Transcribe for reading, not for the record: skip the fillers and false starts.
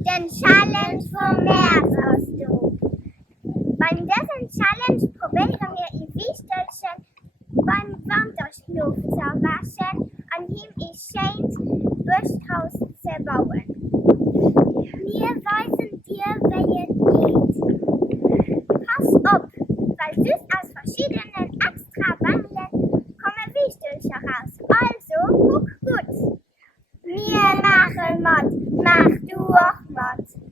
den Challenge vom März aus du. Bei diesem Challenge probieren wir in Wichtelchen beim Wanderschlupf zu waschen, an ihm ist schönes Buschhaus zu bauen. Wir weisen dir, wie es geht. Pass auf, weil sonst aus verschiedenen extra Wangeln kommen Wichtelchen raus. Also, guck gut. Wir machen Mott, mach du auch Mott.